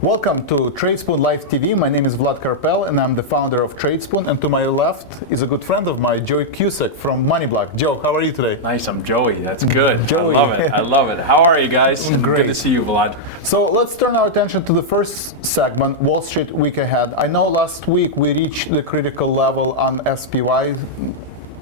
Welcome to Tradespoon Live TV. My name is Vlad Karpel, and I'm the founder of Tradespoon. And to my left is a good friend of mine, Joey Cusack from MoneyBlock. Joe, how are you today? Nice, I'm Joey. That's good. Joey. I love it. I love it. How are you guys? Great. Good to see you, Vlad. So let's turn our attention to the first segment, Wall Street week ahead. I know last week we reached the critical level on SPY.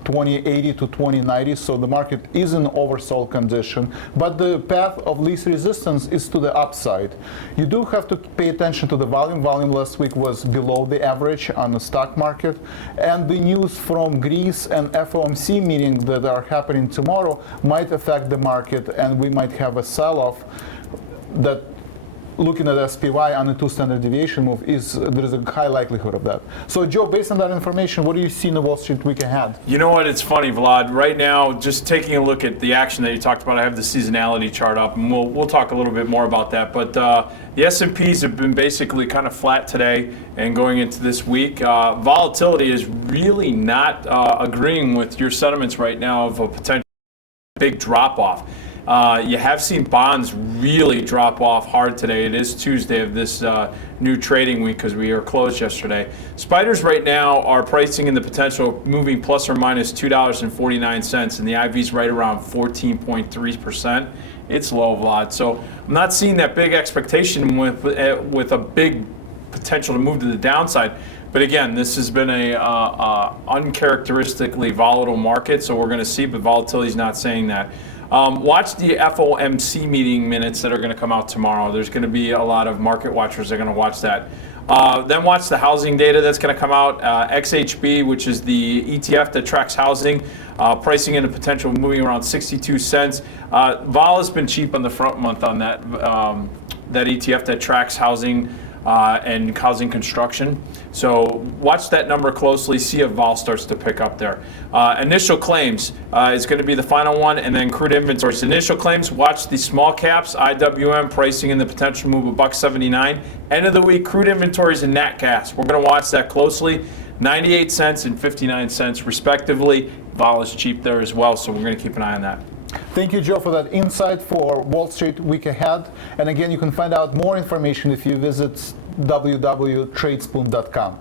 2080 to 2090, so the market is in oversold condition, but the path of least resistance is to the upside. You do have to pay attention to the volume. Volume last week was below the average on the stock market, and the news from Greece and FOMC meetings that are happening tomorrow might affect the market, and we might have a sell-off that, looking at SPY on a 2 standard deviation move, there is a high likelihood of that. So Joe, based on that information, what do you see in the Wall Street week ahead? You know what, it's funny, Vlad. Right now, just taking a look at the action that you talked about, I have the seasonality chart up, and we'll talk a little bit more about that. But the S&Ps have been basically kind of flat today and going into this week. Volatility is really not agreeing with your sentiments right now of a potential big drop-off. You have seen bonds really drop off hard today. It is Tuesday of this new trading week because we are closed yesterday. Spiders right now are pricing in the potential of moving plus or minus $2.49, and the IV's right around 14.3%. It's low, Vlad. So I'm not seeing that big expectation with a big potential to move to the downside. But again, this has been a uncharacteristically volatile market, so we're going to see, but volatility is not saying that. Watch the FOMC meeting minutes that are going to come out tomorrow. There's going to be a lot of market watchers that are going to watch that. Then watch the housing data that's going to come out. XHB, which is the ETF that tracks housing, pricing in a potential of moving around 62 cents. Vol has been cheap on the front month on that ETF that tracks housing and housing construction. So watch that number closely, see if vol starts to pick up there. Initial claims is going to be the final one, and then crude inventories. Initial claims, watch the small caps, IWM pricing in the potential move of $1.79. End of the week, crude inventories and nat gas. We're going to watch that closely. 98 cents and 59 cents respectively. Vol is cheap there as well, so we're going to keep an eye on that. Thank you, Joe, for that insight for Wall Street week ahead. And again, you can find out more information if you visit www.tradespoon.com.